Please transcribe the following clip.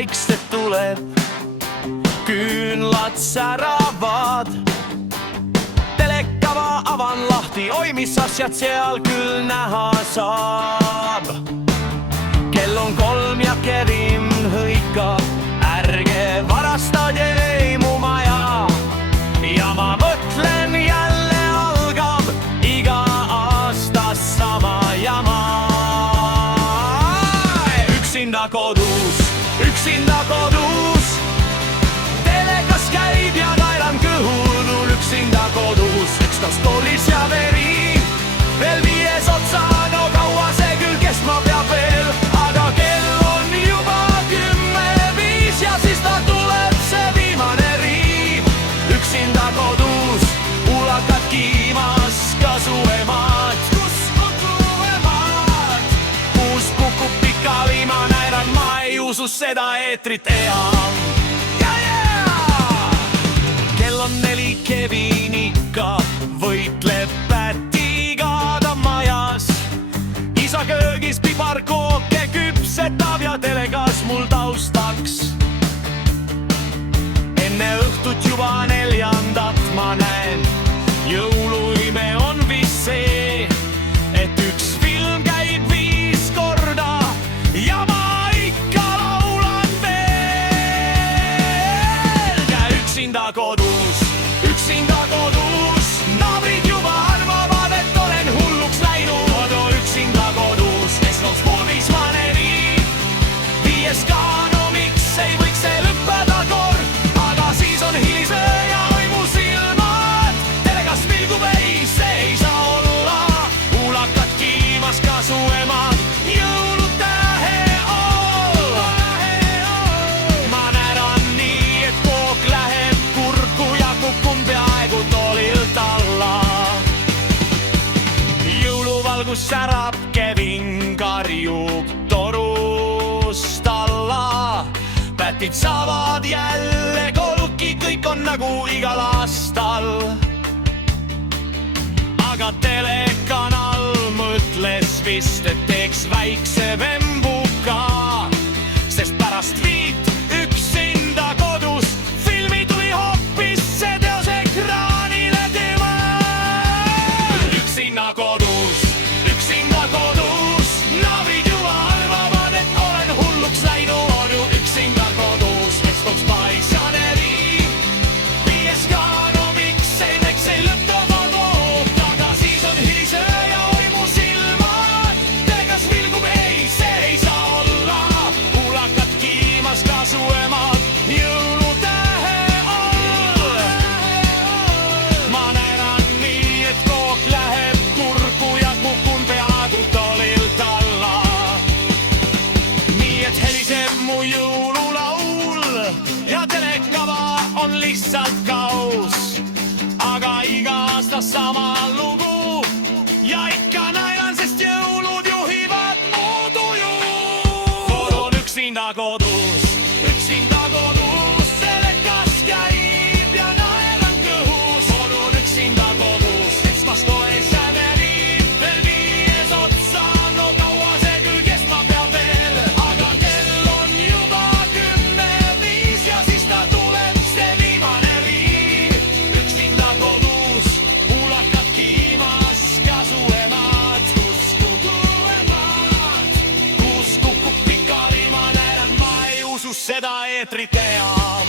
vaikselt tuleb, küünlad säravad. Telekava avan lahti, oi mis asjad seal küll näha saab. Kell on 3 ja Kevin hõikab, ärge varastage ei mu maja. Ja ma mõtlen, jälle algab iga aasta sama jama. Üksinda kodus, telekas käib ja naeran kõhul. Üksinda kodus, ükstas toolis ja veri, veel viies otsa, no kaua see küll kestma peab veel. Aga kell on juba 10:05 ja siis ta tuleb see viimane riiv. Üksinda kodus, ulakad kiimas, kasu emad. Kus kogu emad? Kuus kukub pikali, ma näeran, ma ei usu seda eetrit enam. Kell on 4, Kevin ikka võitleb Pätiga ta majas. Isa köögis piparkooke küpsetab ja telekas mul taustaks. Enne õhtut juba 4. ma näen, jõuluime on vist see, et üks film käib 5 korda ja ma ikka laulan veel. Üksinda kodus, naabrid juba arvavad, et olen hulluks läinud. Üksinda kodus, Esloks poovis maneri, 5 ka, no miks ei võiks see lõppeda kord. Aga siis on hilisöö ja oi mu silmad, telekas vilgub, ei, see ei saa olla. Ulakad kiimas, kasu emad, jõulutähe all. Ma näeran nii, et kook läheb kurku ja kukun peaaegu toolilt alla. Jõuluvalgus särab, Kevin karjub torust alla. Pätid saavad jälle kolki, kõik on nagu igal aastal. Aga telekanal mõtles vist, et teeks väikse vembuka, sest pärast 5 üksinda kodus filmi tuli hoopis see teos ekraanile tema. Üksinda kodus, naabrid juba arvavad, et olen hulluks läinud. Üksinda kodus, Esloks paaris janeri, 5 ka, no miks ei lõppeva koht. Aga siis on hilisöö ja oi mu silmad, telekas vilgub, ei, see ei saa olla. Ulakad kiimas, kasu emad, jõulutähe all. Ma näeran nii, et kook läheb kurku ja kukun peaaegu toolilt alla. Nii et heliseb mu jõululaul ja telekava on lihtsalt kaos. Aga iga aasta sama lugu ja ikka naeran, sest jõulud juhivad mu tuju. On üksinda kodus, telekas käib ja naeran kõhus. On üksinda kodus, Esloks toes jämeri, veel 5 otsa, no kaua see küll kestma peab veel. Aga kell on juba 10:05 ja siis ta tuleb see viimane riiv. Üksinda kodus, ulakad kiimas, kasu emad. Kus kukub pikali, ma näeran, ma ei usu seda eetrit enam.